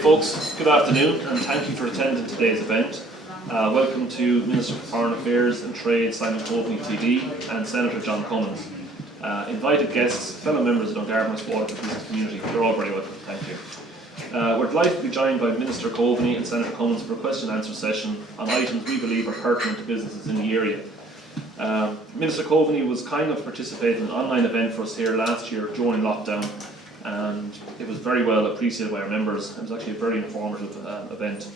Okay folks, good afternoon and thank you for attending today's event. Welcome to Minister for Foreign Affairs and Trade Simon Coveney TD and Senator John Cummins. Invited guests, fellow members of Dungarvan West Waterford business community, you're all very welcome, thank you. We're delighted to be joined by Minister Coveney and Senator Cummins for a question and answer session on items we believe are pertinent to businesses in the area. Minister Coveney was kind enough to participate in an online event for us here last year during lockdown, and it was very well appreciated by our members. It was actually a very informative event.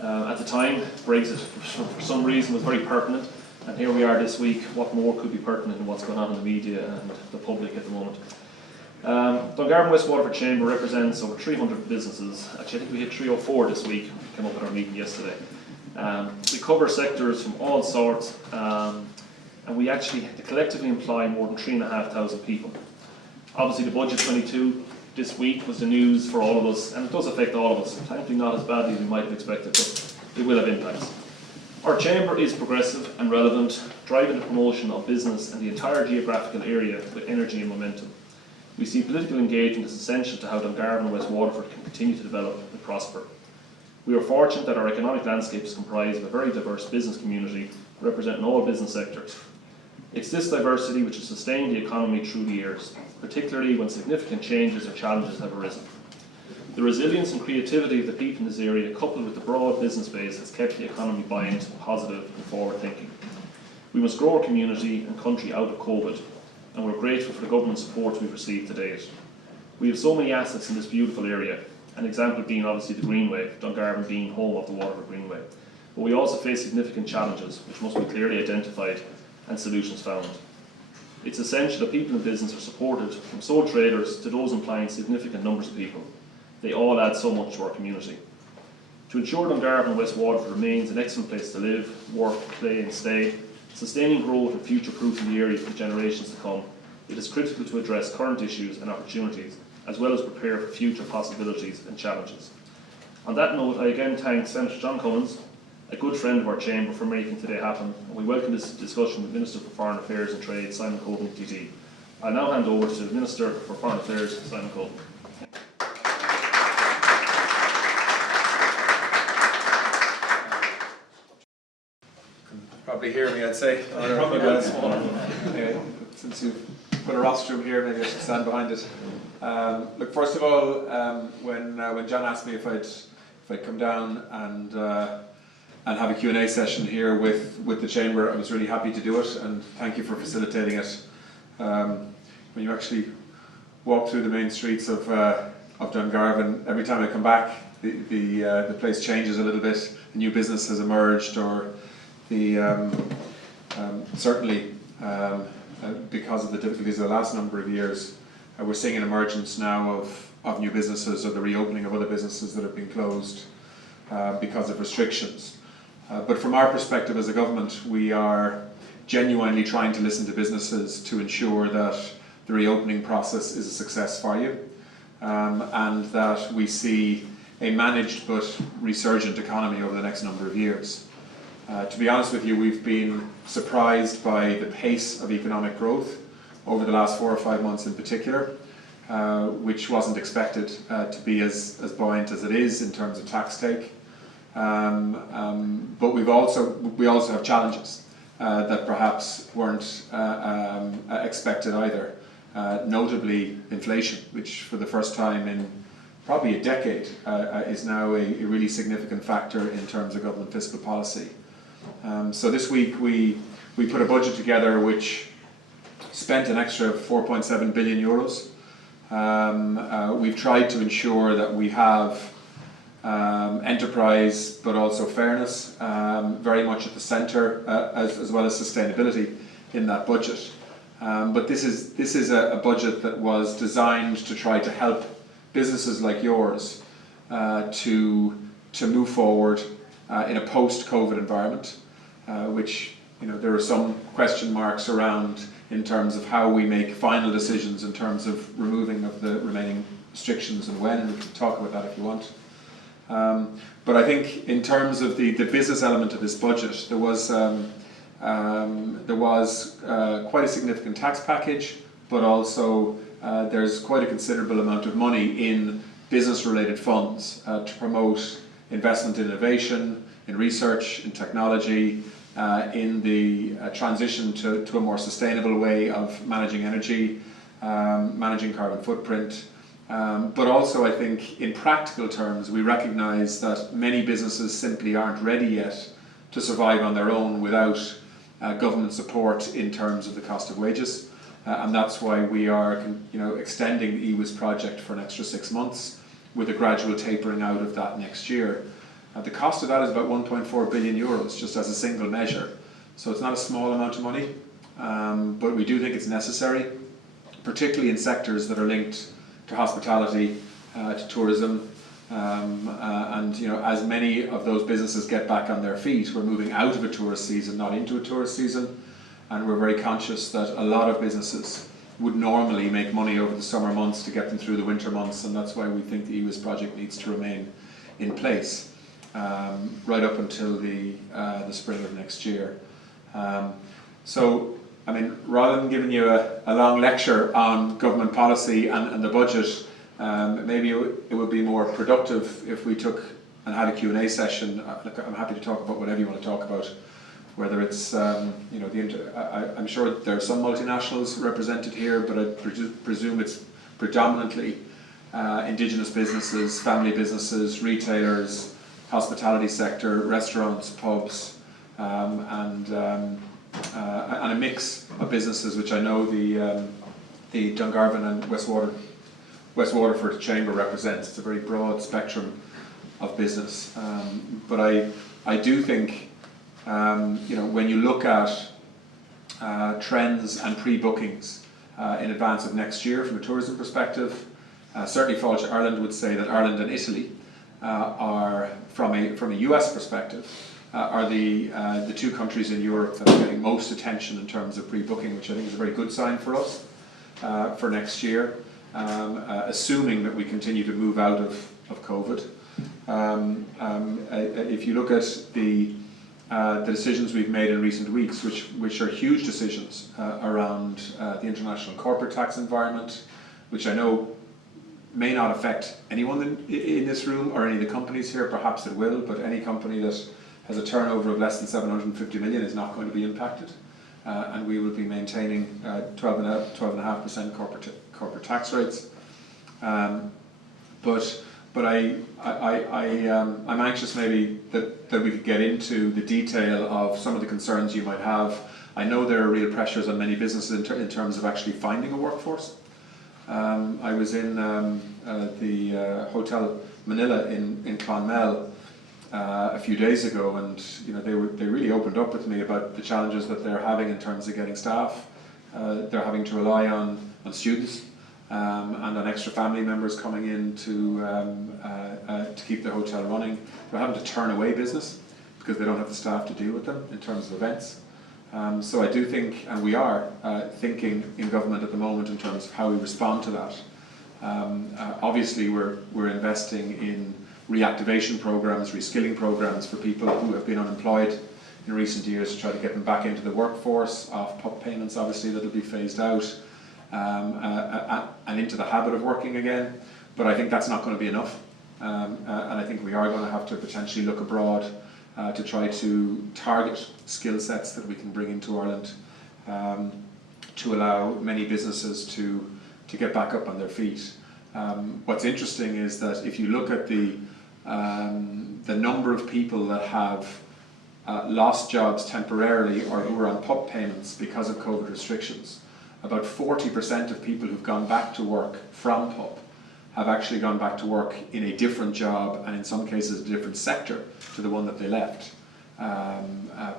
At the time, Brexit for some reason was very pertinent, and here we are this week. What more could be pertinent in what's going on in the media and the public at the moment? Dungarvan West Waterford Chamber represents over 300 businesses. Actually, I think we hit 304 this week. We came up at our meeting yesterday. We cover sectors from all sorts, and we actually collectively employ more than 3,500 people. Obviously, the budget 22 this week was the news for all of us, and it does affect all of us. Thankfully, not as badly as we might have expected, but it will have impacts. Our chamber is progressive and relevant, driving the promotion of business and the entire geographical area with energy and momentum. We see political engagement as essential to how Dungarvan and West Waterford can continue to develop and prosper. We are fortunate that our economic landscape is comprised of a very diverse business community representing all business sectors. It's this diversity which has sustained the economy through the years, particularly when significant changes or challenges have arisen. The resilience and creativity of the people in this area, coupled with the broad business base, has kept the economy buoyant, positive and forward-thinking. We must grow our community and country out of COVID, and we're grateful for the government support we've received to date. We have so many assets in this beautiful area, an example being obviously the Greenway, Dungarvan being home of the Waterford Greenway. But we also face significant challenges which must be clearly identified and solutions found. It's essential that people in business are supported, from sole traders to those employing significant numbers of people. They all add so much to our community. To ensure Dungarvan and West Waterford remains an excellent place to live, work, play and stay, sustaining growth and future-proofing the area for generations to come, it is critical to address current issues and opportunities, as well as prepare for future possibilities and challenges. On that note, I again thank Senator John Cummins, a good friend of our chamber, for making today happen, and we welcome this discussion with Minister for Foreign Affairs and Trade, Simon Coveney TD. I now hand over to the Minister for Foreign Affairs, Simon Coveney. Probably hear me, I'd say. Probably will. Anyway, since you've put a rostrum here, maybe I should stand behind it. Look, first of all, when John asked me if I'd come down and have a Q&A session here with the chamber, I was really happy to do it, and thank you for facilitating it. When you actually walk through the main streets of Dungarvan, every time I come back, the place changes a little bit. A new business has emerged, or certainly because of the difficulties of the last number of years, we're seeing an emergence now of new businesses, or the reopening of other businesses that have been closed because of restrictions. But from our perspective as a government, we are genuinely trying to listen to businesses to ensure that the reopening process is a success for you, and that we see a managed but resurgent economy over the next number of years. To be honest with you, we've been surprised by the pace of economic growth over the last 4 or 5 months in particular, which wasn't expected to be as buoyant as it is in terms of tax take. But we also have challenges that perhaps weren't expected either. Notably inflation, which for the first time in probably a decade is now a really significant factor in terms of government fiscal policy. So this week we put a budget together which spent an extra 4.7 billion euros. We've tried to ensure that we have enterprise but also fairness very much at the centre, as well as sustainability in that budget. But this is a budget that was designed to try to help businesses like yours to move forward in a post-COVID environment, which there are some question marks around in terms of how we make final decisions in terms of removing of the remaining restrictions and when, and we can talk about that if you want. But I think in terms of the business element of this budget, there was quite a significant tax package, but also there's quite a considerable amount of money in business-related funds to promote investment in innovation, in research, in technology, in the transition to a more sustainable way of managing energy, managing carbon footprint. But also, I think, in practical terms, we recognise that many businesses simply aren't ready yet to survive on their own without government support in terms of the cost of wages. And that's why we are extending the EWIS project for an extra 6 months, with a gradual tapering out of that next year. The cost of that is about 1.4 billion euros, just as a single measure. So it's not a small amount of money, but we do think it's necessary, particularly in sectors that are linked to hospitality, to tourism, and as many of those businesses get back on their feet, we're moving out of a tourist season, not into a tourist season, and we're very conscious that a lot of businesses would normally make money over the summer months to get them through the winter months, and that's why we think the EWIS project needs to remain in place right up until the spring of next year. So, I mean, rather than giving you a long lecture on government policy and the budget, maybe it would be more productive if we took and had a Q&A session. Look, I'm happy to talk about whatever you want to talk about, whether it's, I'm sure there are some multinationals represented here, but I presume it's predominantly indigenous businesses, family businesses, retailers, hospitality sector, restaurants, pubs, and a mix of businesses, which I know the Dungarvan and West Waterford Chamber represents. It's a very broad spectrum of business, but I do think when you look at trends and pre-bookings in advance of next year from a tourism perspective, certainly Fáilte Ireland would say that Ireland and Italy are, from a US perspective, are the two countries in Europe that are getting most attention in terms of pre-booking, which I think is a very good sign for us for next year, assuming that we continue to move out of COVID. If you look at the decisions we've made in recent weeks, which are huge decisions around the international corporate tax environment, which I know may not affect anyone in this room or any of the companies here. Perhaps it will, but any company that has a turnover of less than 750 million is not going to be impacted, and we will be maintaining 12.5% corporate tax rates. But I'm anxious maybe that we could get into the detail of some of the concerns you might have. I know there are real pressures on many businesses in terms of actually finding a workforce. I was in the Hotel Manila in Clonmel a few days ago, and they really opened up with me about the challenges that they're having in terms of getting staff. They're having to rely on students and on extra family members coming in to keep their hotel running. They're having to turn away business because they don't have the staff to deal with them in terms of events. So I do think, and we are thinking in government at the moment in terms of how we respond to that. Obviously we're investing in reactivation programs, reskilling programs for people who have been unemployed in recent years to try to get them back into the workforce, off PUP payments obviously that'll be phased out, and into the habit of working again. But I think that's not going to be enough, and I think we are going to have to potentially look abroad to try to target skill sets that we can bring into Ireland to allow many businesses to get back up on their feet. What's interesting is that if you look at the number of people that have lost jobs temporarily or who are on PUP payments because of COVID restrictions, about 40% of people who've gone back to work from PUP have actually gone back to work in a different job, and in some cases a different sector to the one that they left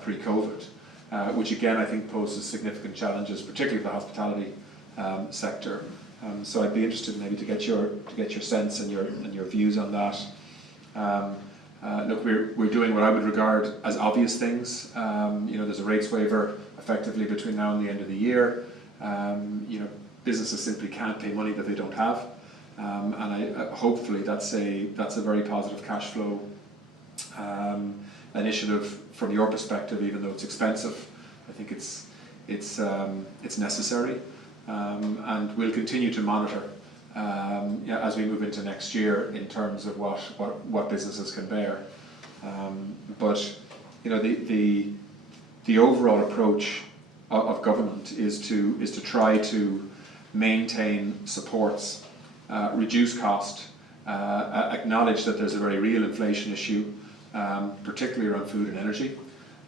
pre-COVID, which again I think poses significant challenges, particularly for the hospitality sector. So I'd be interested maybe to get your sense and your views on that. Look, we're doing what I would regard as obvious things. There's a rates waiver effectively between now and the end of the year. Businesses simply can't pay money that they don't have, and hopefully that's a very positive cash flow initiative from your perspective, even though it's expensive. I think it's necessary, and we'll continue to monitor as as we move into next year in terms of what businesses can bear. But you know, the overall approach of government is to try to maintain supports, reduce cost, acknowledge that there's a very real inflation issue, particularly around food and energy,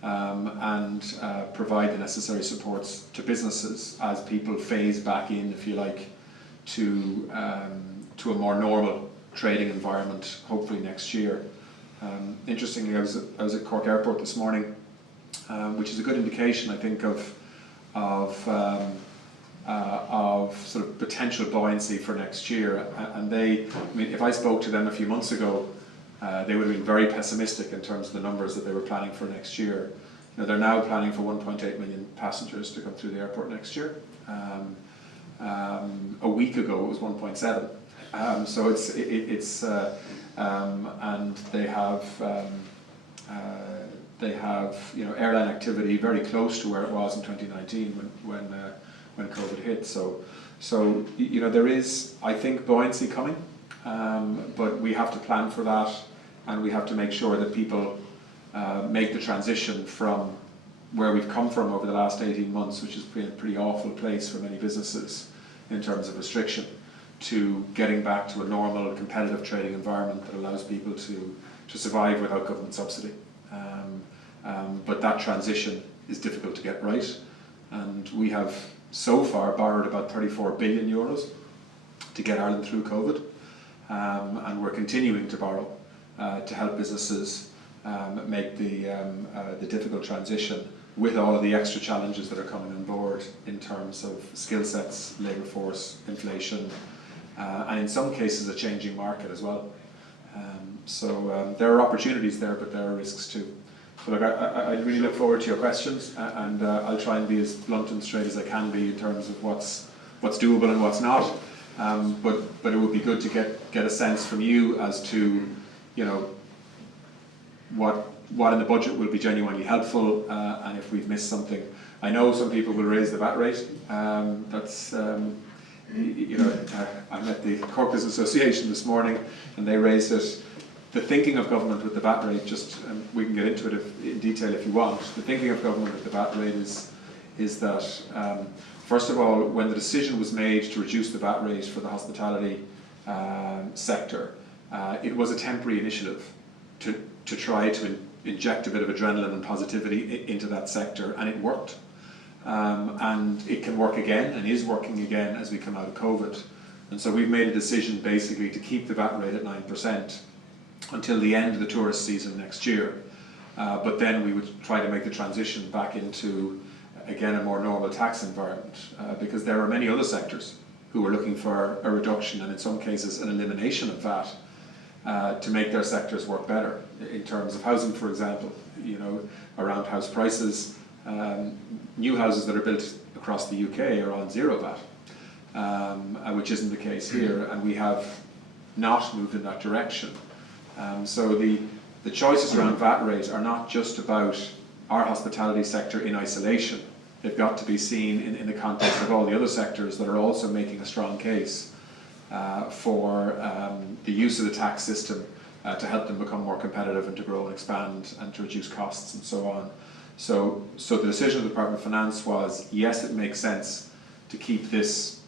and provide the necessary supports to businesses as people phase back in, if you like, to a more normal trading environment, hopefully next year. Interestingly, I was at Cork Airport this morning, which is a good indication, I think, of sort of potential buoyancy for next year. And I mean, if I spoke to them a few months ago, they would have been very pessimistic in terms of the numbers that they were planning for next year. You know, they're now planning for 1.8 million passengers to come through the airport next year. A week ago it was 1.7. So it's and they have you know, airline activity very close to where it was in 2019 when COVID hit. So you know, there is, I think, buoyancy coming, but we have to plan for that, and we have to make sure that people make the transition from where we've come from over the last 18 months, which has been a pretty awful place for many businesses in terms of restriction, to getting back to a normal competitive trading environment that allows people to survive without government subsidy. But that transition is difficult to get right, and we have so far borrowed about 34 billion euros to get Ireland through COVID, and we're continuing to borrow to help businesses make the difficult transition with all of the extra challenges that are coming on board in terms of skill sets, labour force, inflation, and in some cases a changing market as well. So there are opportunities there, but there are risks too. So look, I really look forward to your questions, and I'll try and be as blunt and straight as I can be in terms of what's doable and what's not. But it would be good to get a sense from you as to, you know, what in the budget will be genuinely helpful, and if we've missed something. I know some people will raise the VAT rate. That's you know, I met the Cork Business Association this morning, and they raised it. The thinking of government with the VAT rate, just we can get into it in detail if you want. The thinking of government with the VAT rate is that first of all, when the decision was made to reduce the VAT rate for the hospitality sector, it was a temporary initiative to try to inject a bit of adrenaline and positivity into that sector, and it worked. And it can work again, and is working again as we come out of COVID. And so we've made a decision basically to keep the VAT rate at 9% until the end of the tourist season next year. But then we would try to make the transition back into, again, a more normal tax environment, because there are many other sectors who are looking for a reduction, and in some cases an elimination of VAT, to make their sectors work better. In terms of housing, for example, you know, around house prices, new houses that are built across the UK are on zero VAT, which isn't the case here, and we have not moved in that direction. So the choices around VAT rate are not just about our hospitality sector in isolation. They've got to be seen in the context of all the other sectors that are also making a strong case for the use of the tax system to help them become more competitive and to grow and expand and to reduce costs and so on. So the decision of the Department of Finance was, yes, it makes sense to keep this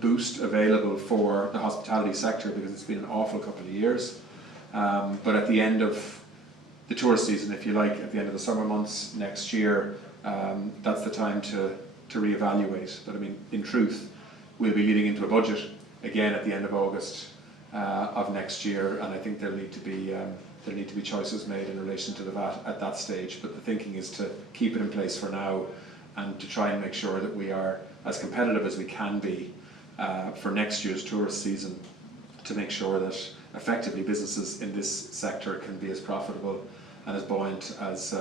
boost available for the hospitality sector because it's been an awful couple of years. But at the end of the tourist season, if you like, at the end of the summer months next year, that's the time to reevaluate. But I mean, in truth, we'll be leading into a budget again at the end of August of next year, and I think there need to be choices made in relation to the VAT at that stage. But the thinking is to keep it in place for now and to try and make sure that we are as competitive as we can be for next year's tourist season, to make sure that effectively businesses in this sector can be as profitable and as buoyant as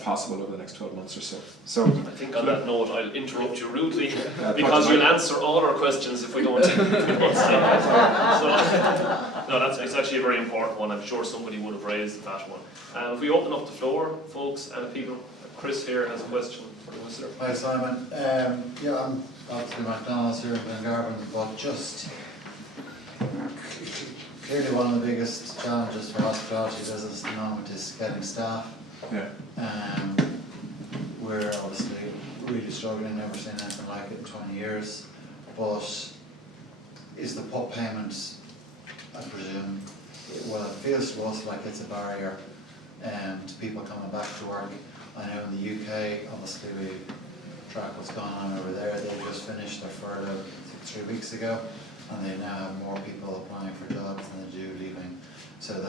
possible over the next 12 months or so. So I think on that note, I'll interrupt you rudely because you'll answer all our questions if we don't stay. So no, it's actually a very important one. I'm sure somebody would have raised that one. If we open up the floor, folks, and if people, Chris here has a question for the Minister. Hi Simon. Yeah, I'm obviously McDonald's here in Dungarvan, but just clearly one of the biggest challenges for hospitality business at the moment is getting staff. Yeah. We're obviously really struggling, never seen anything like it in 20 years. But is the PUP payment, I presume, well, it feels to us like it's a barrier to people coming back to work. I know in the UK, obviously we track what's going on over there. They just finished their furlough 3 weeks ago, and they now have more people applying for jobs than they do leaving. So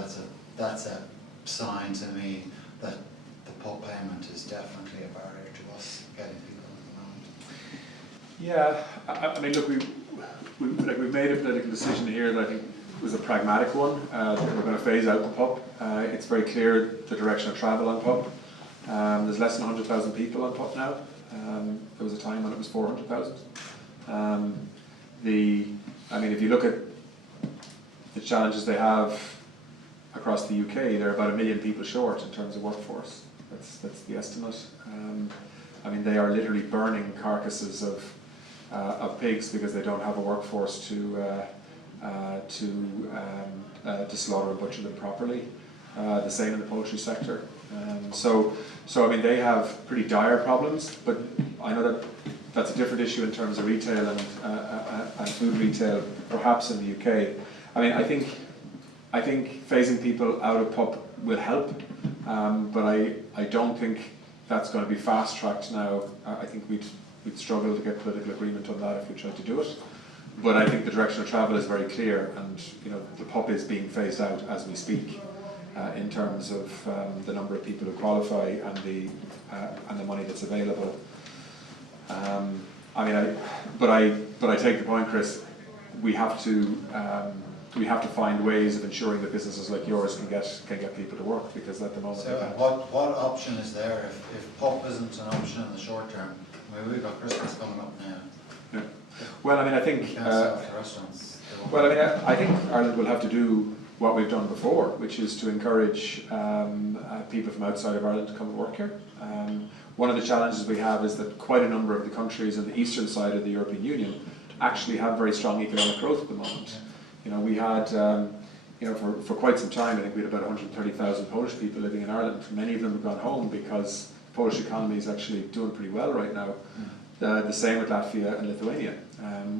that's a sign to me that the PUP payment is definitely a barrier to us getting people at the moment. Yeah, I mean, look, we've made a political decision here that I think was a pragmatic one. We're going to phase out the PUP. It's very clear the direction of travel on PUP. There's less than 100,000 people on PUP now. There was a time when it was 400,000. I mean, if you look at the challenges they have across the UK, they're about 1 million people short in terms of workforce. That's the estimate. I mean, they are literally burning carcasses of pigs because they don't have a workforce to slaughter and butcher them properly. The same in the poultry sector. So I mean, they have pretty dire problems, but I know that that's a different issue in terms of retail and food retail, perhaps in the UK. I mean, I think phasing people out of PUP will help, but I don't think that's going to be fast-tracked now. I think we'd struggle to get political agreement on that if we tried to do it. But I think the direction of travel is very clear, and the PUP is being phased out as we speak, in terms of the number of people who qualify and the money that's available. I mean, but I take the point, Chris. We have to find ways of ensuring that businesses like yours can get people to work, because at the moment. So what option is there if PUP isn't an option in the short term? I mean, we've got Christmas coming up now. Yeah. Well, I mean, I think. I think Ireland will have to do what we've done before, which is to encourage people from outside of Ireland to come and work here. One of the challenges we have is that quite a number of the countries on the eastern side of the European Union actually have very strong economic growth at the moment. We had, for quite some time, I think we had about 130,000 Polish people living in Ireland. Many of them have gone home because the Polish economy is actually doing pretty well right now. The same with Latvia and Lithuania,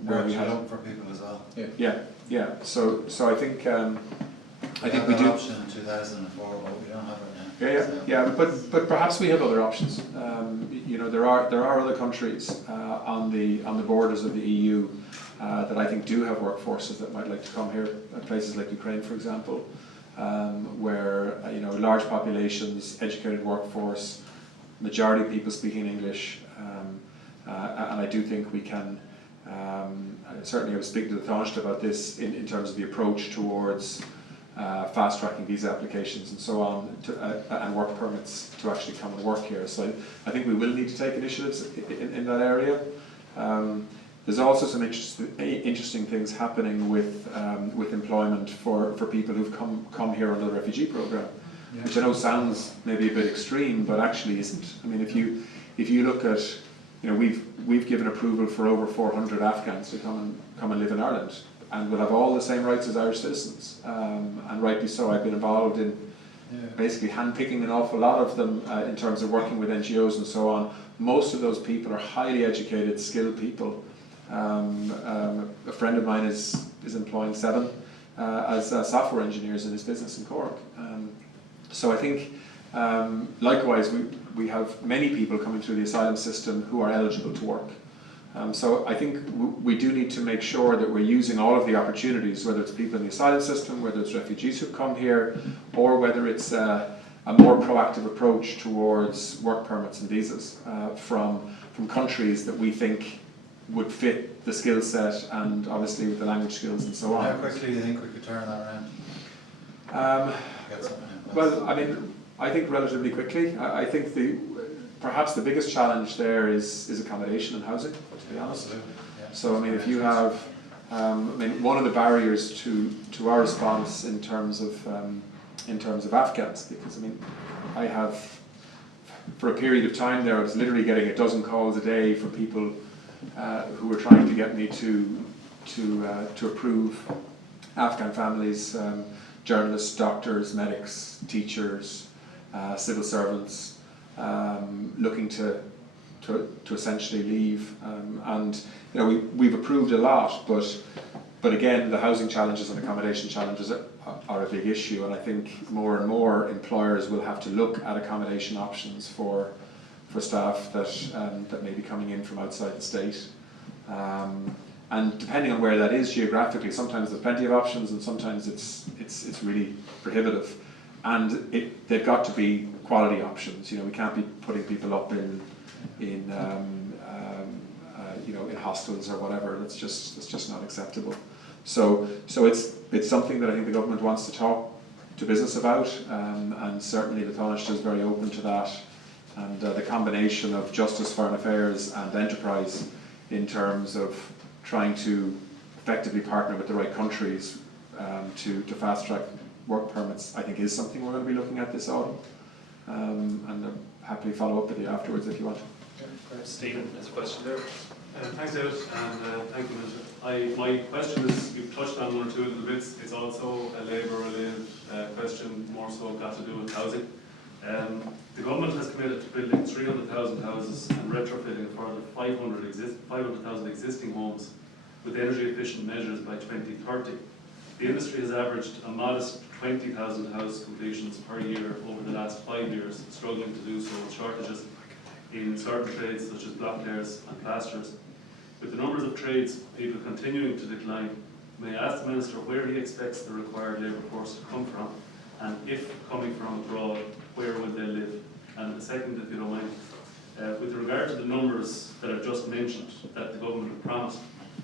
where we had hope for people as well. Yeah. So I think we do. Option in 2004, but we don't have it now. Yeah. But perhaps we have other options. There are other countries on the borders of the EU that I think do have workforces that might like to come here. Places like Ukraine, for example, where large populations, educated workforce, majority of people speaking English, and I do think we can. Certainly, I was speaking to the Taoiseach about this in terms of the approach towards fast-tracking visa applications and so on, and work permits to actually come and work here. So I think we will need to take initiatives in that area. There's also some interesting things happening with employment for people who've come here under the refugee program, which I know sounds maybe a bit extreme, but actually isn't. I mean, if you look at, we've given approval for over 400 Afghans to come and live in Ireland, and will have all the same rights as Irish citizens, and rightly so. I've been involved in basically handpicking an awful lot of them in terms of working with NGOs and so on. Most of those people are highly educated, skilled people. A friend of mine is employing 7 as software engineers in his business in Cork. So I think likewise we have many people coming through the asylum system who are eligible to work. So I think we do need to make sure that we're using all of the opportunities, whether it's people in the asylum system, whether it's refugees who've come here, or whether it's a more proactive approach towards work permits and visas from countries that we think would fit the skill set, and obviously with the language skills and so on. How quickly do you think we could turn that around? Well, I mean, I think relatively quickly. I think perhaps the biggest challenge there is accommodation and housing, to be honest. Yeah. So I mean, if you have, one of the barriers to our response in terms of Afghans, because I mean, I have, for a period of time there, I was literally getting a dozen calls a day from people who were trying to get me to approve Afghan families, journalists, doctors, medics, teachers, civil servants, looking to essentially leave. And you know, we've approved a lot, but again, the housing challenges and accommodation challenges are a big issue, and I think more and more employers will have to look at accommodation options for staff that may be coming in from outside the state. And depending on where that is geographically, sometimes there's plenty of options, and sometimes it's really prohibitive. And they've got to be quality options. You know, we can't be putting people up in you know, in hostels or whatever. It's just not acceptable. So it's something that I think the government wants to talk to business about, and certainly the Taoiseach is very open to that. And the combination of justice, foreign affairs, and enterprise in terms of trying to effectively partner with the right countries to fast track work permits, I think is something we're going to be looking at this autumn. And I'll happily follow up with you afterwards if you want. Stephen, there's a question there. Thanks, David, and thank you, Minister. My question is, you've touched on one or two little bits. It's also a Labour-related question, more so got to do with housing. The government has committed to building 300,000 houses and retrofitting a further 500,000 existing homes with energy-efficient measures by 2030. The industry has averaged a modest 20,000 house completions per year over the last 5 years, struggling to do so with shortages in certain trades such as blocklayers and plasterers. With the numbers of tradespeople continuing to decline, may I ask the Minister where he expects the required labour force to come from, and if coming from abroad, where will they live? And the second, if you don't mind, with regard to the numbers that I've just mentioned that the government have promised,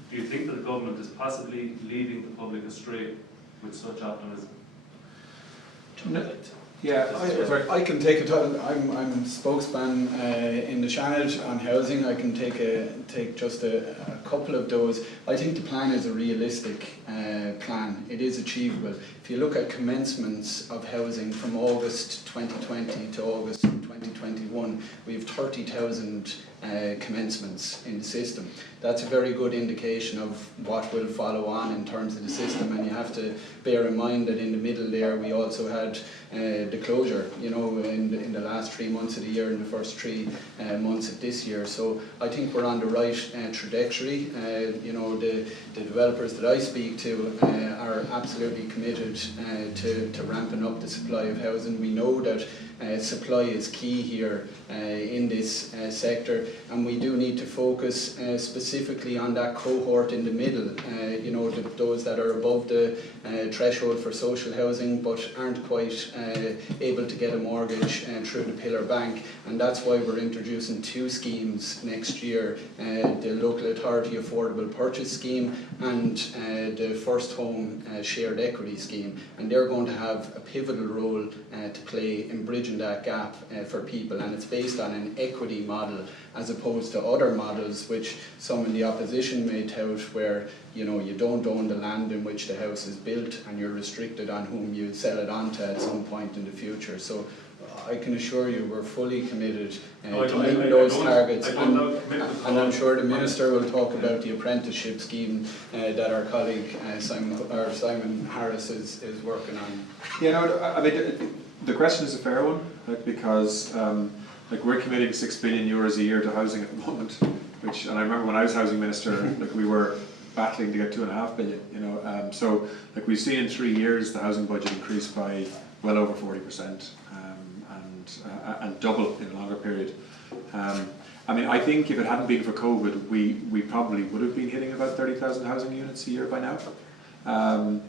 do you think that the government is possibly leading the public astray with such optimism? Yeah, I can take it. I'm spokesman in the Shannon on housing. I can take just a couple of those. I think the plan is a realistic plan. It is achievable. If you look at commencements of housing from August 2020 to August 2021, we have 30,000 commencements in the system. That's a very good indication of what will follow on in terms of the system, and you have to bear in mind that in the middle there we also had the closure, you know, in the last 3 months of the year and the first 3 months of this year. So I think we're on the right trajectory. You know, the developers that I speak to are absolutely committed to ramping up the supply of housing. We know that supply is key here in this sector, and we do need to focus specifically on that cohort in the middle, you know, those that are above the threshold for social housing but aren't quite able to get a mortgage through the Pillar Bank, and that's why we're introducing 2 schemes next year, the Local Authority Affordable Purchase Scheme and the First Home Shared Equity Scheme, and they're going to have a pivotal role to play in bridging that gap for people, and it's based on an equity model as opposed to other models which some in the opposition may tout, where you know you don't own the land in which the house is built and you're restricted on whom you sell it on to at some point in the future. So I can assure you we're fully committed to meeting those targets, and I'm sure the Minister will talk about the apprenticeship scheme that our colleague Simon Harris is working on. Yeah, no, I mean the question is a fair one, like, because like we're committing €6 billion a year to housing at the moment, which, and I remember when I was housing minister, like we were battling to get $2.5 billion. You know, so like we've seen in 3 years the housing budget increase by well over 40%, and double in a longer period. I mean, I think if it hadn't been for COVID, we probably would have been hitting about 30,000 housing units a year by now. And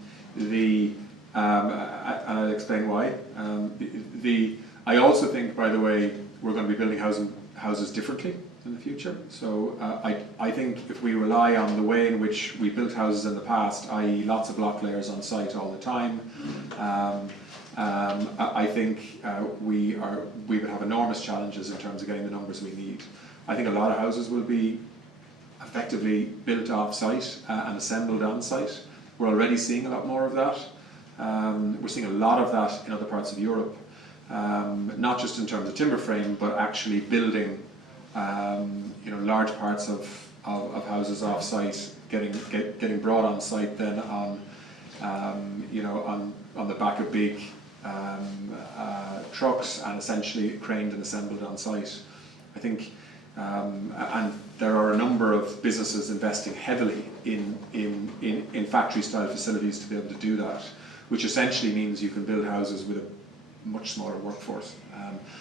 I'll explain why. I also think, by the way, we're going to be building houses differently in the future. So I think if we rely on the way in which we built houses in the past, i.e. lots of block layers on site all the time, I think we would have enormous challenges in terms of getting the numbers we need. I think a lot of houses will be effectively built off-site and assembled on-site. We're already seeing a lot more of that. We're seeing a lot of that in other parts of Europe, not just in terms of timber frame, but actually building, you know, large parts of of houses off site, getting brought on site then on you know, on the back of big trucks and essentially craned and assembled on site. I think, and there are a number of businesses investing heavily in factory-style facilities to be able to do that, which essentially means you can build houses with a much smaller workforce.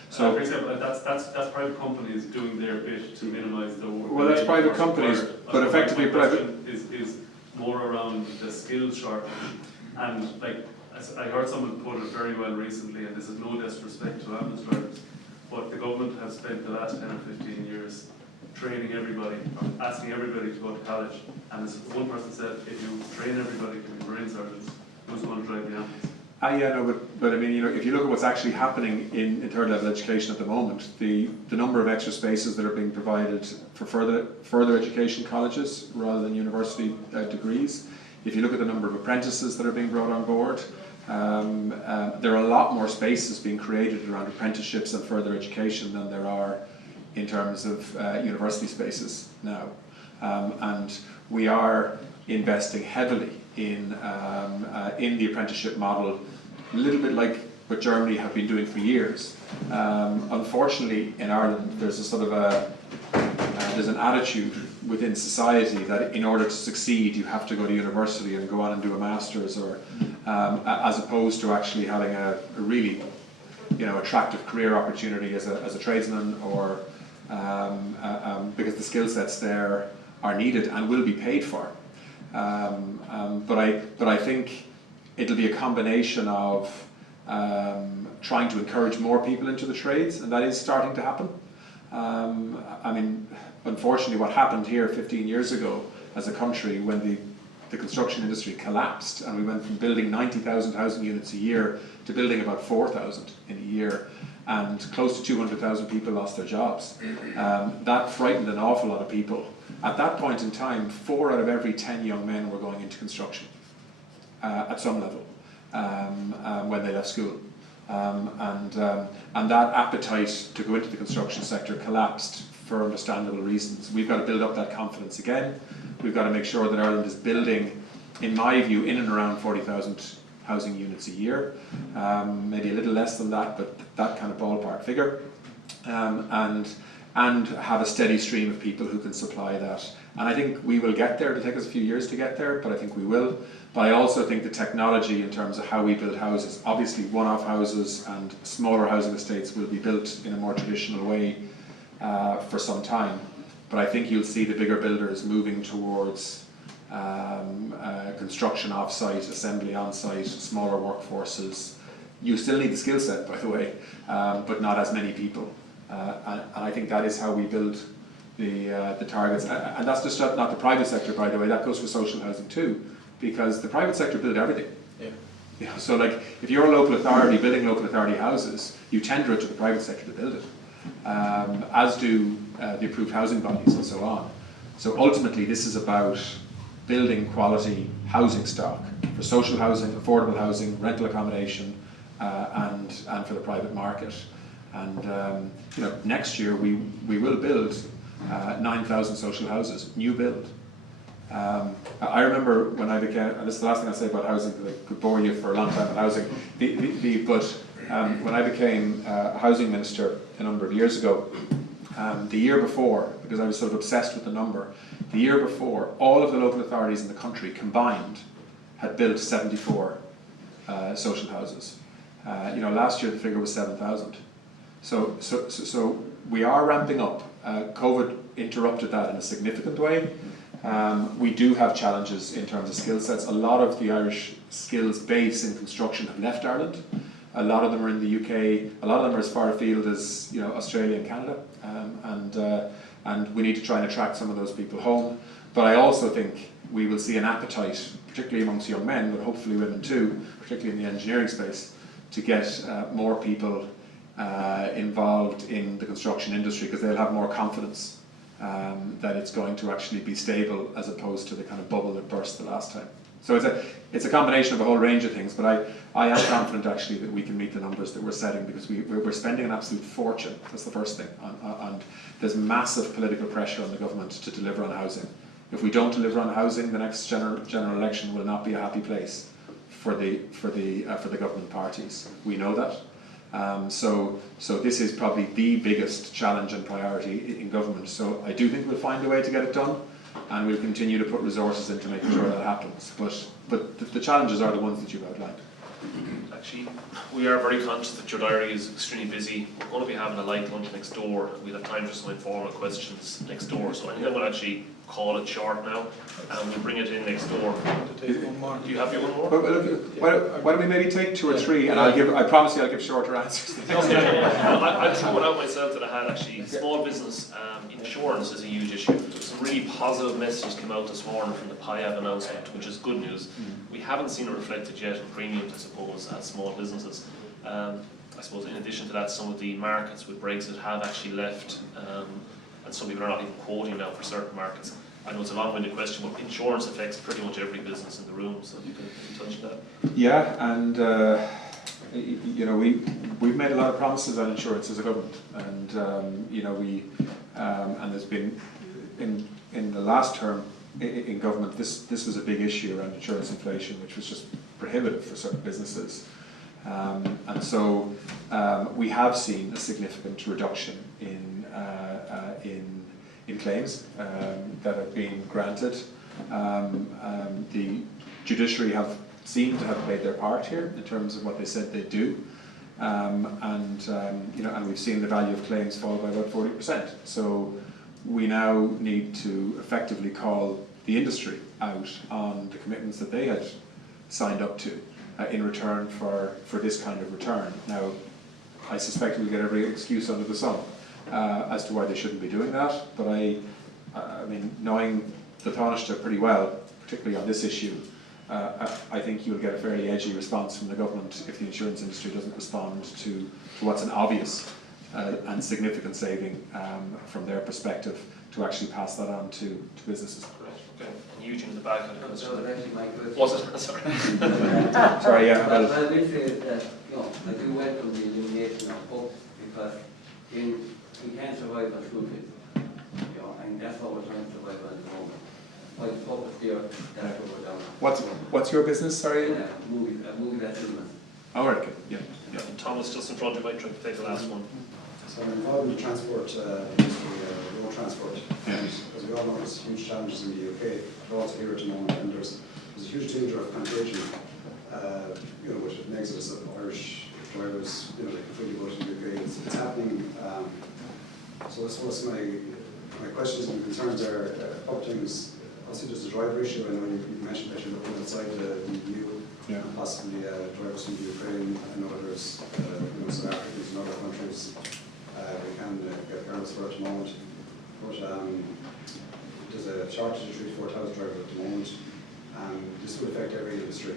So, for example, that's private companies doing their bit to minimise the work. Well, that's private companies, but effectively private is more around the skills shortage, and like I heard someone put it very well recently, and this is no disrespect to ambulance drivers, but the government has spent the last 10 or 15 years training everybody, asking everybody to go to college, and as one person said, if you train everybody to be marine surgeons, who's going to drive the ambulance? Yeah, no, but I mean, you know, if you look at what's actually happening in third level education at the moment, the number of extra spaces that are being provided for further education colleges rather than university degrees, if you look at the number of apprentices that are being brought on board, there are a lot more spaces being created around apprenticeships and further education than there are in terms of university spaces now. And we are investing heavily in the apprenticeship model, a little bit like what Germany have been doing for years. Unfortunately, in Ireland, there's a sort of there's an attitude within society that in order to succeed, you have to go to university and go on and do a master's, or as opposed to actually having a really, you know, attractive career opportunity as a tradesman, or because the skill sets there are needed and will be paid for. But I think it'll be a combination of trying to encourage more people into the trades, and that is starting to happen. I mean, unfortunately, what happened here 15 years ago as a country, when the construction industry collapsed and we went from building 90,000 housing units a year to building about 4,000 in a year, and close to 200,000 people lost their jobs. That frightened an awful lot of people. At that point in time, 4 out of every 10 young men were going into construction at some level when they left school. And that appetite to go into the construction sector collapsed for understandable reasons. We've got to build up that confidence again. We've got to make sure that Ireland is building, in my view, in and around 40,000 housing units a year, maybe a little less than that, but that kind of ballpark figure, and have a steady stream of people who can supply that. And I think we will get there. It'll take us a few years to get there, but I think we will. But I also think the technology in terms of how we build houses, obviously one-off houses and smaller housing estates will be built in a more traditional way for some time. But I think you'll see the bigger builders moving towards construction off-site, assembly on-site, smaller workforces. You still need the skill set, by the way, but not as many people. And I think that is how we build the targets. And that's just not the private sector, by the way, that goes for social housing too, because the private sector build everything. Yeah. You know, so like, if you're a local authority building local authority houses, you tender it to the private sector to build it, as do the approved housing bodies and so on. So ultimately this is about building quality housing stock for social housing, affordable housing, rental accommodation, and for the private market. And you know, next year we will build 9,000 social houses, new build. I remember when I became, and this is the last thing I'll say about housing, because I could bore you for a long time on housing, but when I became housing minister a number of years ago, the year before, because I was sort of obsessed with the number, the year before, all of the local authorities in the country combined had built 74 social houses. You know, last year the figure was 7,000. So we are ramping up. COVID interrupted that in a significant way. We do have challenges in terms of skill sets. A lot of the Irish skills base in construction have left Ireland. A lot of them are in the UK. A lot of them are as far afield as, you know, Australia and Canada. And we need to try and attract some of those people home. But I also think we will see an appetite, particularly amongst young men, but hopefully women too, particularly in the engineering space, to get more people involved in the construction industry, because they'll have more confidence that it's going to actually be stable, as opposed to the kind of bubble that burst the last time. So it's a combination of a whole range of things, but I am confident actually that we can meet the numbers that we're setting, because we're spending an absolute fortune. That's the first thing, and there's massive political pressure on the government to deliver on housing. If we don't deliver on housing, the next general election will not be a happy place for the government parties. We know that. So this is probably the biggest challenge and priority in government. So I do think we'll find a way to get it done, and we'll continue to put resources into making sure that happens. But the challenges are the ones that you've outlined. Actually, we are very conscious that your diary is extremely busy. We're going to be having a light lunch next door. We'll have time for some informal questions next door. So I think I will actually call it short now, and we'll bring it in next door. To take one more. Do you have your one more? Why don't we maybe take 2 or 3, and I promise you I'll give shorter answers. I'll throw it out myself that I had actually. Small business insurance is a huge issue. Some really positive messages came out this morning from the PIAB announcement, which is good news. We haven't seen it reflected yet in premiums, I suppose, as small businesses. I suppose in addition to that, some of the markets with Brexit have actually left, and some people are not even quoting now for certain markets. I know it's a long-winded question, but insurance affects pretty much every business in the room, so you can touch that. Yeah, and you know, we've made a lot of promises on insurance as a government, and you know, and there's been in the last term in government, this was a big issue around insurance inflation, which was just prohibitive for certain businesses, and so we have seen a significant reduction in claims that have been granted. The judiciary have seemed to have played their part here in terms of what they said they'd do, and you know, and we've seen the value of claims fall by about 40%. So we now need to effectively call the industry out on the commitments that they had signed up to in return for this kind of return. Now, I suspect we'll get every excuse under the sun as to why they shouldn't be doing that, but I mean, knowing the Taoiseach pretty well, particularly on this issue, I think you'll get a fairly edgy response from the government if the insurance industry doesn't respond to what's an obvious and significant saving from their perspective to actually pass that on to businesses. Okay. And Eugene in the back had a question. So actually my question. Was it? Sorry. Sorry, yeah. Well, I will say that, you know, I do welcome the elimination of books, because we can't survive on school fees, you know, and that's what we're trying to survive on at the moment. By the public there, that's what we're down on. What's your business? Sorry. Movie that cinema. Oh, right. Okay. Yeah. Yeah. And Thomas, just in front of you, might try to take the last one. So I'm involved in the transport industry, road transport, and as we all know, there's huge challenges in the UK, but also here at the moment, and there's a huge danger of contagion, you know, with an exodus of Irish drivers, you know, they can freely go to the UK. It's happening. So I suppose my questions and concerns are a couple of things. Obviously, there's the driver issue. I know you mentioned that you're looking outside the EU, and possibly drivers from the Ukraine. I know there's you know, South Africans and other countries. We can get girls for at the moment, but there's a shortage of 3,000 to 4,000 drivers at the moment, and this will affect every industry.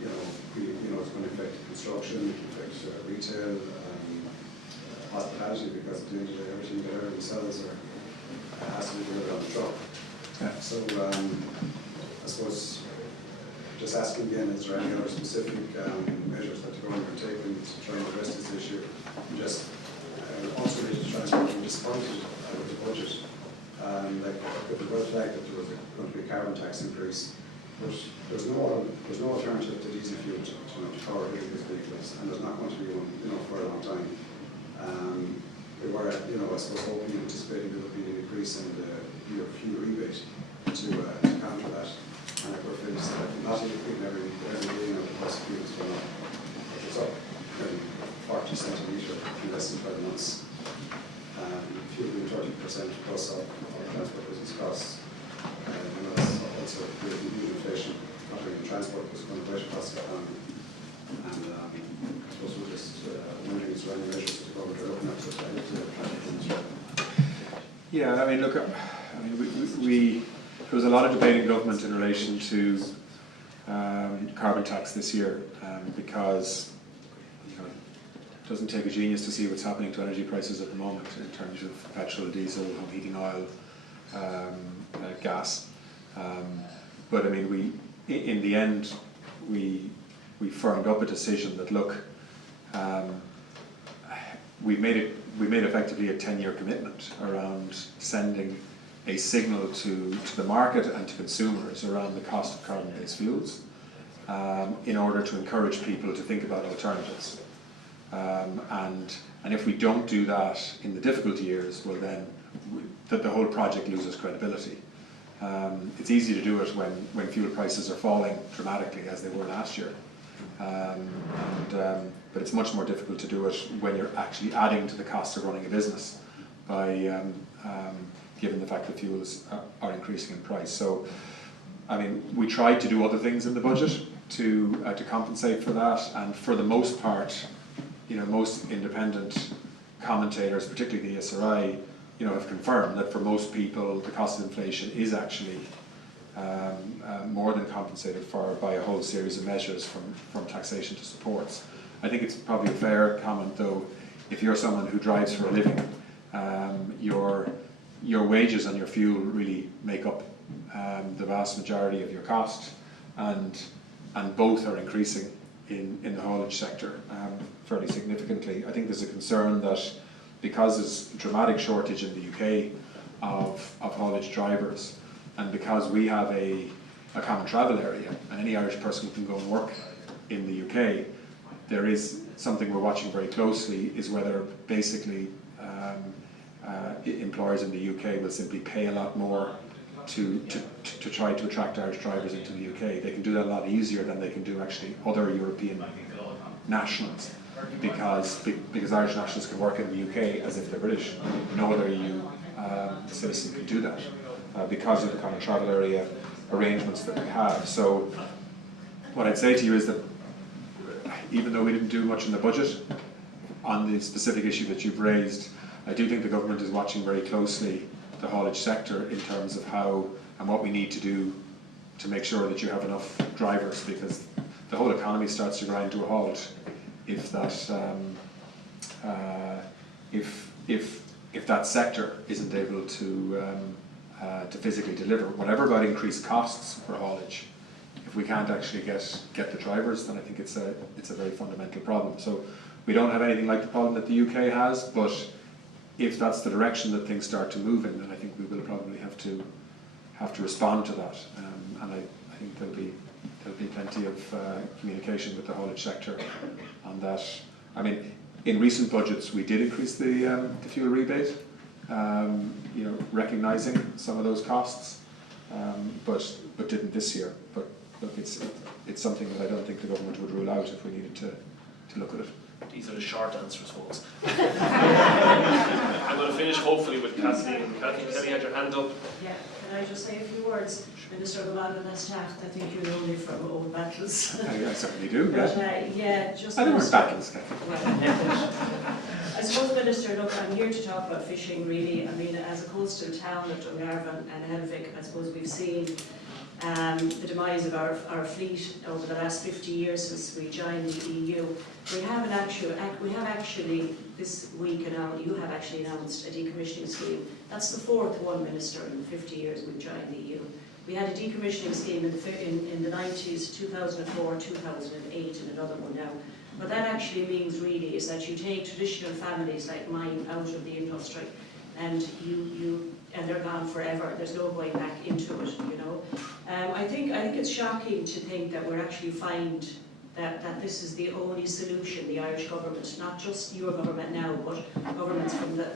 You know, it's going to affect construction, affect retail, hospitality, because at the end of the day, everything that everyone sells has to be delivered on the truck. Yeah. So I suppose just asking again, is there any other specific measures that the government are taking to try and address this issue? And just also related to transport, I'm disappointed with the budget. Like, I could well flag that there was going to be a carbon tax increase, but there's no alternative to diesel fuel to power these vehicles, and there's not going to be one, you know, for a long time. We were, you know, I suppose hoping and anticipating there would be an increase in the fuel rebate to counter that, and if we're faced not even every day now, the price of fuel is going up. It's up maybe 40 cents a litre in less than 12 months. Fuel being 30% plus of transport business costs. And that's also creating huge inflation, not only in transport, but it's going to raise costs of the economy. And I suppose we're just wondering, is there any measures that the government are looking at to try to Yeah, I mean, look, I mean, there was a lot of debate in government in relation to carbon tax this year, because you know, it doesn't take a genius to see what's happening to energy prices at the moment in terms of petrol, diesel, heating oil, gas. But I mean, in the end, we firmed up a decision that, look, we made effectively a 10-year commitment around sending a signal to the market and to consumers around the cost of carbon-based fuels, in order to encourage people to think about alternatives. And if we don't do that in the difficult years, well then the whole project loses credibility. It's easy to do it when fuel prices are falling dramatically, as they were last year. But it's much more difficult to do it when you're actually adding to the cost of running a business by given the fact that fuels are increasing in price. So, I mean, we tried to do other things in the budget to compensate for that, and for the most part, you know, most independent commentators, particularly the ESRI, you know, have confirmed that for most people the cost of inflation is actually more than compensated for by a whole series of measures from taxation to supports. I think it's probably a fair comment, though, if you're someone who drives for a living, your wages and your fuel really make up the vast majority of your cost, and both are increasing in the haulage sector fairly significantly. I think there's a concern that because there's a dramatic shortage in the UK of haulage drivers, and because we have a common travel area and any Irish person can go and work in the UK, there is something we're watching very closely, is whether basically employers in the UK will simply pay a lot more to try to attract Irish drivers into the UK. They can do that a lot easier than they can do actually other European nationals, because Irish nationals can work in the UK as if they're British. No other EU citizen can do that because of the common travel area arrangements that we have. So what I'd say to you is that even though we didn't do much in the budget on the specific issue that you've raised, I do think the government is watching very closely the haulage sector in terms of how and what we need to do to make sure that you have enough drivers, because the whole economy starts to grind to a halt if that sector isn't able to physically deliver. Whatever about increased costs for haulage, if we can't actually get the drivers, then I think it's a very fundamental problem. So we don't have anything like the problem that the UK has, but if that's the direction that things start to move in, then I think we will probably have to respond to that. And I think there'll be plenty of communication with the haulage sector on that. I mean, in recent budgets we did increase the fuel rebate, you know, recognising some of those costs, but didn't this year. But look, it's something that I don't think the government would rule out if we needed to look at it. These are the short answers, folks. I'm going to finish hopefully with Kathleen. Kathleen Kelly had your hand up. Yeah, can I just say a few words? Minister Gavan and staff, I think you know me from old battles. I certainly do, But, yeah. just I know we're Minister, battles, well, I suppose, Minister, look, I'm here to talk about fishing, really. I mean, as a coastal town of Dungarvan and Helvick, I suppose we've seen the demise of our fleet over the last 50 years since we joined the EU. We have actually this week you have actually announced a decommissioning scheme. That's the fourth one, Minister, in the 50 years we've joined the EU. We had a decommissioning scheme in the 90s, 2004, 2008, and another one now. What that actually means really is that you take traditional families like mine out of the industry, and and they're gone forever. There's no going back into it, you know. I think it's shocking to think that we're actually find that this is the only solution the Irish government, not just your government now, but governments from the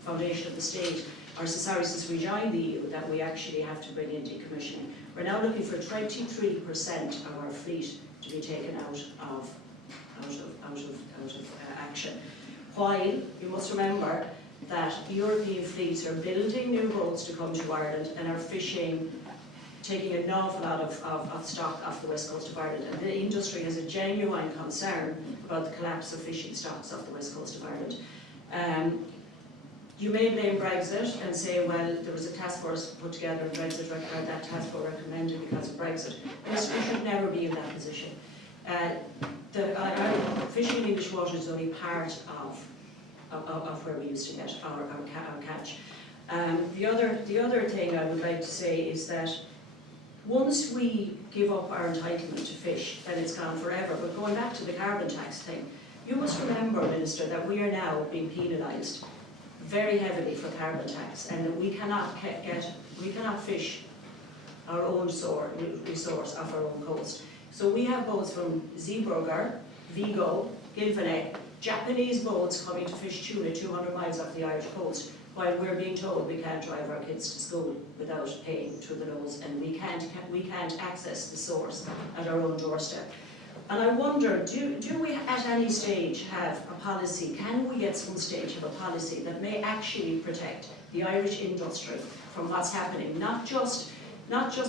foundation of the state, or sorry, since we joined the EU, that we actually have to bring in decommissioning. We're now looking for 23% of our fleet to be taken out of action. While you must remember that European fleets are building new boats to come to Ireland and are fishing, taking an awful lot of stock off the west coast of Ireland. And the industry has a genuine concern about the collapse of fishing stocks off the west coast of Ireland. You may blame Brexit and say, well, there was a task force put together and Brexit, that task force recommended because of Brexit. We should never be in that position. Fishing in English waters is only part of where we used to get our catch. The other thing I would like to say is that Once we give up our entitlement to fish, then it's gone forever. But going back to the carbon tax thing, you must remember, Minister, that we are now being penalised very heavily for carbon tax, and that we cannot fish our own resource off our own coast. So we have boats from Zeebrugge, Vigo, Gilfinegg, Japanese boats coming to fish tuna 200 miles off the Irish coast, while we're being told we can't drive our kids to school without paying through the nose, and we can't access the source at our own doorstep. And I wonder, do we at any stage have a policy, can we at some stage have a policy that may actually protect the Irish industry from what's happening, not just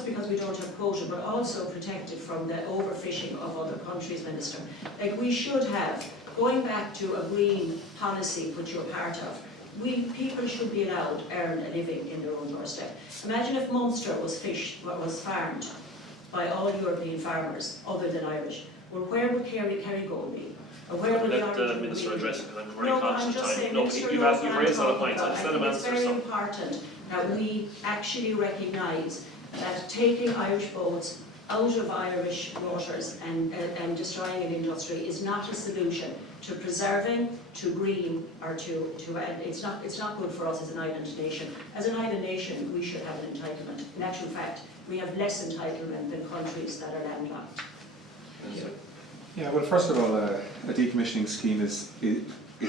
because we don't have quota, but also protect it from the overfishing of other countries, Minister. Like, we should have, going back to a green policy which you're part of, people should be allowed to earn a living in their own doorstep. Imagine if Munster was farmed by all European farmers other than Irish. Well, where would Kerrygold be? Or where would Let the Minister address it, because I'm very conscious of time. No, you've raised a lot of points, I'll just let him answer. It's very important that we actually recognise that taking Irish boats out of Irish waters and destroying an industry is not a solution to preserving, to green, or to it's not good for us as an island nation. As an island nation, we should have an entitlement. In actual fact, we have less entitlement than countries that are landlocked. Yeah, well, first of all, a decommissioning scheme is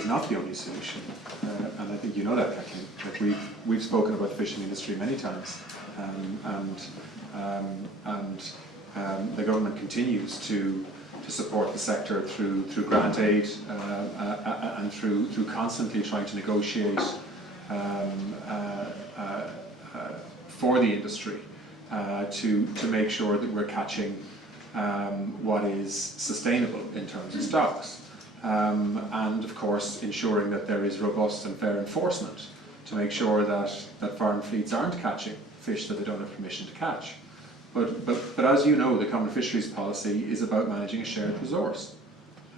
not the only solution, and I think you know that, Kathleen. Like we've spoken about the fishing industry many times, and the government continues to support the sector through grant aid and through constantly trying to negotiate for the industry to make sure that we're catching what is sustainable in terms of stocks, and of course ensuring that there is robust and fair enforcement to make sure that foreign fleets aren't catching fish that they don't have permission to catch. But as you know, the Common Fisheries Policy is about managing a shared resource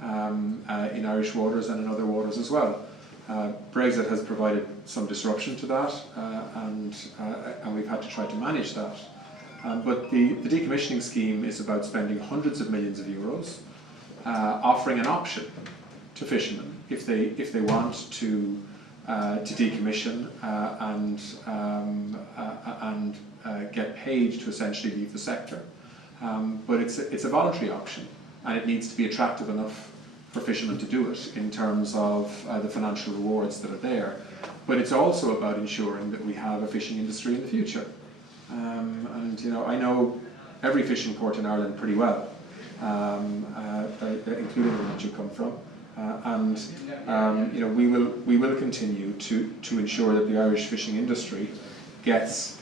in Irish waters and in other waters as well. Brexit has provided some disruption to that, and we've had to try to manage that. But the decommissioning scheme is about spending hundreds of millions of euros, offering an option to fishermen if they want to decommission and get paid to essentially leave the sector. But it's a voluntary option, and it needs to be attractive enough for fishermen to do it in terms of the financial rewards that are there. But it's also about ensuring that we have a fishing industry in the future. And you know, I know every fishing port in Ireland pretty well, including the one that you come from. You know, we will continue to ensure that the Irish fishing industry gets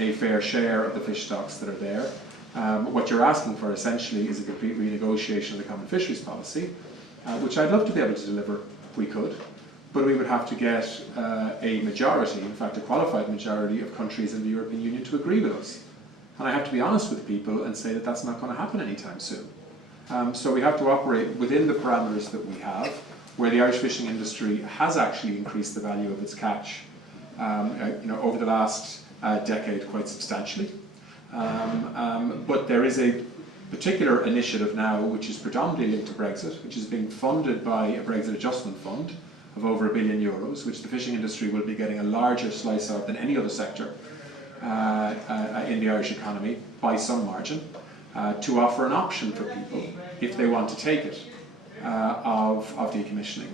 a fair share of the fish stocks that are there. What you're asking for essentially is a complete renegotiation of the Common Fisheries Policy, which I'd love to be able to deliver if we could, but we would have to get a majority, in fact a qualified majority of countries in the European Union to agree with us. And I have to be honest with people and say that that's not going to happen anytime soon. So we have to operate within the parameters that we have, where the Irish fishing industry has actually increased the value of its catch you know, over the last decade quite substantially. But there is a particular initiative now which is predominantly linked to Brexit, which is being funded by a Brexit Adjustment Fund of over €1 billion, which the fishing industry will be getting a larger slice of than any other sector in the Irish economy by some margin, to offer an option for people if they want to take it of decommissioning.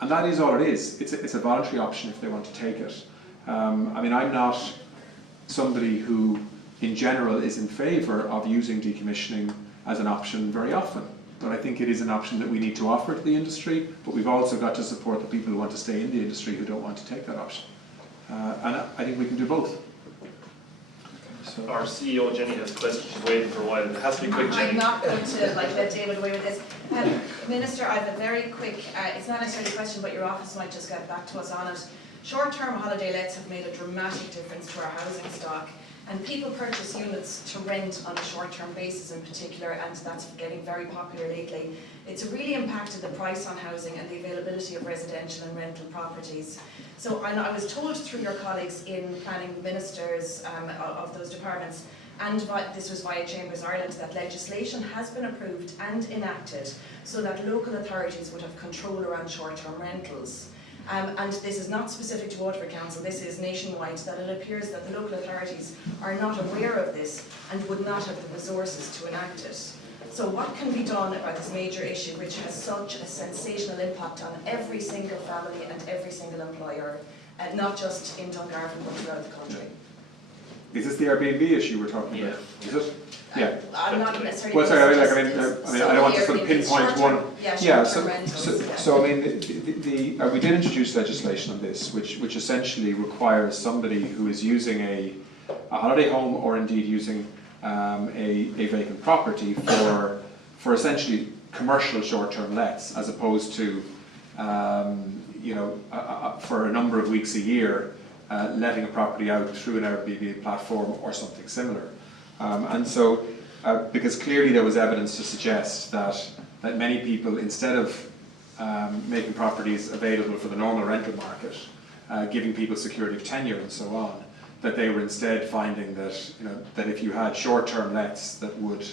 And that is all it is. It's a voluntary option if they want to take it. I mean, I'm not somebody who in general is in favour of using decommissioning as an option very often. But I think it is an option that we need to offer to the industry, but we've also got to support the people who want to stay in the industry who don't want to take that option. And I think we can do both. So. Our CEO Jenny has questions. She's waiting for a while. It has to be quick, Jenny. I'm not going to let David away with this. Minister, I have a very quick, it's not necessarily a question, but your office might just get back to us on it. Short-term holiday lets have made a dramatic difference to our housing stock, and people purchase units to rent on a short-term basis in particular, and that's getting very popular lately. It's really impacted the price on housing and the availability of residential and rental properties. So I was told through your colleagues in planning ministers of those departments and this was via Chambers Ireland, that legislation has been approved and enacted so that local authorities would have control around short-term rentals. And this is not specific to Waterford Council, this is nationwide, that it appears that the local authorities are not aware of this and would not have the resources to enact it. So what can be done about this major issue which has such a sensational impact on every single family and every single employer, not just in Dungarvan but throughout the country? Is this the Airbnb issue we're talking about? Is it? Yeah. I'm not necessarily. Well, sorry, I don't want to sort of pinpoint one. So I mean, we did introduce legislation on this, which essentially requires somebody who is using a holiday home or indeed using a vacant property for essentially commercial short-term lets, as opposed to for a number of weeks a year. Letting a property out through an Airbnb platform or something similar. And so, because clearly there was evidence to suggest that many people, instead of making properties available for the normal rental market, giving people security of tenure and so on, that they were instead finding that if you had short-term lets that would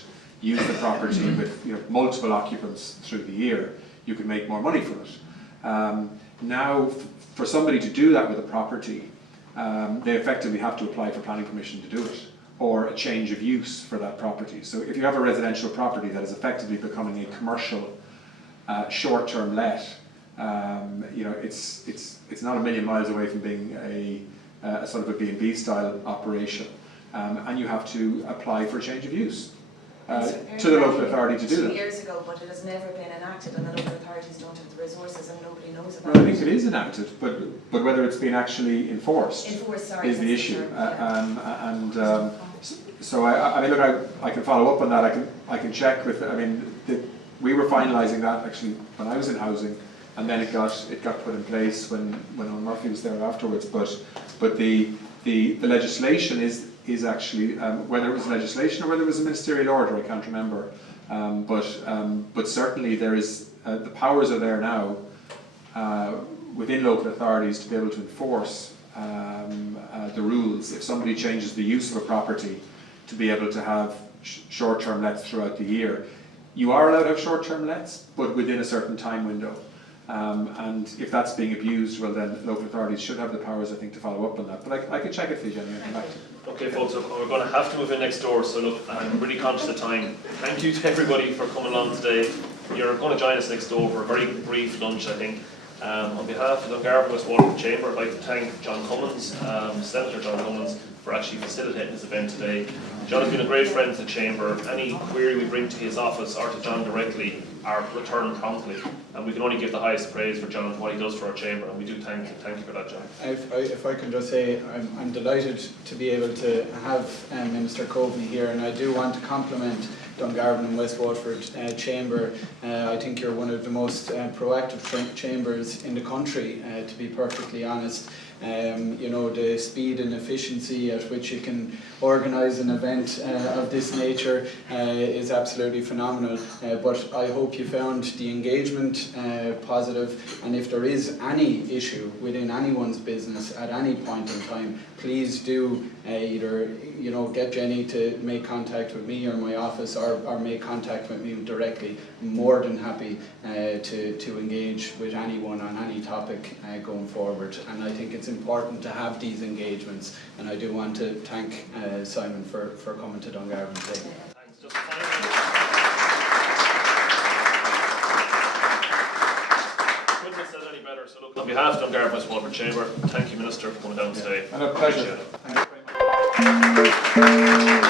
use the property with multiple occupants through the year, you could make more money from it. Now, for somebody to do that with a property, they effectively have to apply for planning permission to do it, or a change of use for that property. So if you have a residential property that is effectively becoming a commercial short-term let, it's not a million miles away from being a sort of a B&B style operation, and you have to apply for a change of use to the local authority to do that. 2 years ago, but it has never been enacted, and the local authorities don't have the resources, and nobody knows about Well, I it. think it is enacted, but whether it's been actually enforced is the issue. So I mean, look, I can follow up on that. I can check with. I mean, we were finalising that actually when I was in housing, and then it got put in place when Murphy was there afterwards. But the legislation is actually whether it was legislation or whether it was a ministerial order, I can't remember. But certainly there is the powers are there now within local authorities to be able to enforce the rules if somebody changes the use of a property, to be able to have short-term lets throughout the year. You are allowed to have short-term lets, but within a certain time window. And if that's being abused, well then local authorities should have the powers, I think, to follow up on that. But I can check it for you, Jenny, and come back to you. Okay folks, look, we're going to have to move in next door, so look, I'm really conscious of time. Thank you to everybody for coming along today. You're going to join us next door for a very brief lunch, I think. On behalf of the Dungarvan West Waterford Chamber, I'd like to thank John Cummins, Senator John Cummins, for actually facilitating this event today. John has been a great friend to the Chamber. Any query we bring to his office or to John directly are returned promptly, and we can only give the highest praise for John and what he does for our Chamber, and we do thank you for that, John. If I can just say, I'm delighted to be able to have Minister Coveney here, and I do want to compliment Dungarvan West Waterford Chamber. I think you're one of the most proactive chambers in the country, to be perfectly honest. The speed and efficiency at which you can organise an event of this nature is absolutely phenomenal. But I hope you found the engagement positive, and if there is any issue within anyone's business at any point in time, please do either get Jenny to make contact with me or my office, or make contact with me directly. I'm more than happy to engage with anyone on any topic going forward, and I think it's important to have these engagements, and I do want to thank Simon for coming to Dungarvan today. Thanks. Just finally, couldn't have said any better. So look, on behalf of Dungarvan West Waterford Chamber, thank you, Minister, for coming down today. And a pleasure. Appreciate it. Thank you very much.